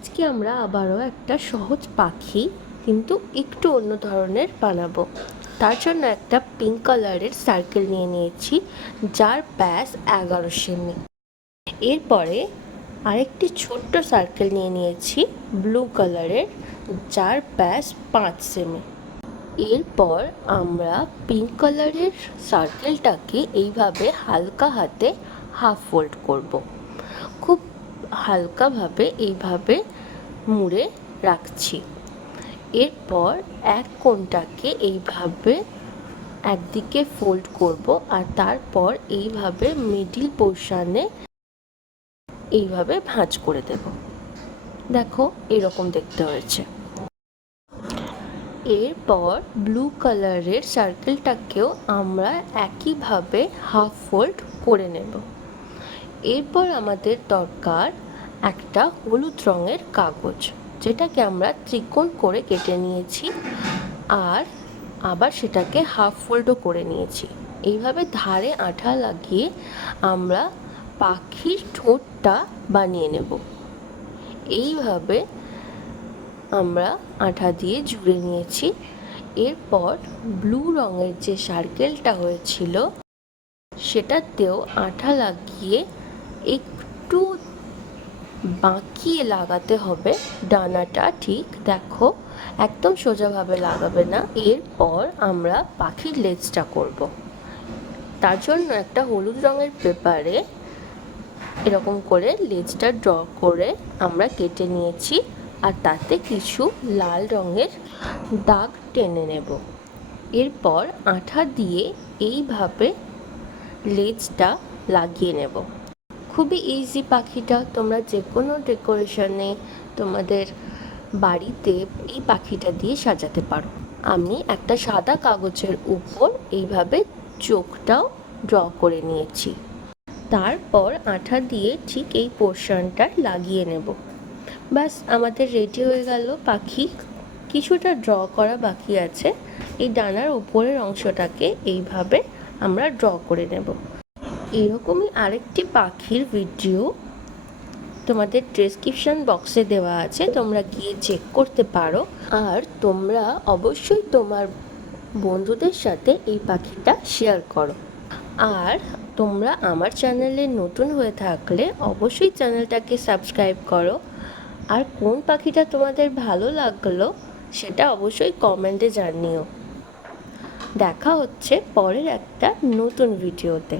আজকে আমরা আবারও একটা সহজ পাখি কিন্তু একটু অন্য ধরনের বানাবো। তার জন্য একটা পিঙ্ক কালারের সার্কেল নিয়ে নিয়েছি, যার ব্যাস 11 সেমি। এরপরে আরেকটি ছোট্ট সার্কেল নিয়ে নিয়েছি ব্লু কালারের, যার ব্যাস 5 সেমি। এরপর আমরা পিঙ্ক কালারের সার্কেলটাকে এইভাবে হালকা হাতে হাফ ফোল্ড করব। খুব হালকাভাবে এইভাবে মুড়ে রাখছি। এরপর এক কোণটাকে এইভাবে একদিকে ফোল্ড করব আর তারপর এইভাবে মিডিল পোর্শনে এইভাবে ভাঁজ করে দেব। দেখো এরকম দেখতে হয়েছে। এরপর ব্লু কালারের সার্কেলটাকেও আমরা একইভাবে হাফ ফোল্ড করে নেব। এরপর আমাদের দরকার একটা হলুদ রঙের কাগজ, যেটাকে আমরা ত্রিকোণ করে কেটে নিয়েছি আর আবার সেটাকে হাফ ফোল্ডও করে নিয়েছি। এইভাবে ধারে আঠা লাগিয়ে আমরা পাখির ঠোঁটটা বানিয়ে নেব। এইভাবে আমরা আঠা দিয়ে জুড়ে নিয়েছি। এরপর ব্লু রঙের যে সার্কেলটা হয়েছিল সেটাতেও আঠা লাগিয়ে একটু বাঁকিয়ে লাগাতে হবে ডানাটা। ঠিক দেখো, একদম সোজাভাবে লাগাবে না। এরপর আমরা পাখির লেজটা করব। তার জন্য একটা হলুদ রঙের পেপারে এরকম করে লেজটা ড্র করে আমরা কেটে নিয়েছি আর তাতে কিছু লাল রঙের দাগ টেনে নেব। এরপর আঠা দিয়ে এইভাবে লেজটা লাগিয়ে নেব। খুবই ইজি পাখিটা, তোমরা যে কোনো ডেকোরেশনে তোমাদের বাড়িতে এই পাখিটা দিয়ে সাজাতে পারো। আমি একটা সাদা কাগজের উপর এইভাবে চোখটাও ড্র করে নিয়েছি। তারপর আঠা দিয়ে ঠিক এই পোর্শনটা লাগিয়ে নেব। ব্যাস আমাদের রেডি হয়ে গেল পাখি। কিছুটা ড্র করা বাকি আছে। এই ডানার উপরের অংশটাকে এইভাবে আমরা ড্র করে নেব। এরকমই আরেকটি পাখির ভিডিও তোমাদের ডেসক্রিপশন বক্সে দেওয়া আছে, তোমরা গিয়ে চেক করতে পারো। আর তোমরা অবশ্যই তোমার বন্ধুদের সাথে এই পাখিটা শেয়ার করো। আর তোমরা আমার চ্যানেলে নতুন হয়ে থাকলে অবশ্যই চ্যানেলটাকে সাবস্ক্রাইব করো। আর কোন পাখিটা তোমাদের ভালো লাগলো সেটা অবশ্যই কমেন্টে জানিও। দেখা হচ্ছে পরের একটা নতুন ভিডিওতে।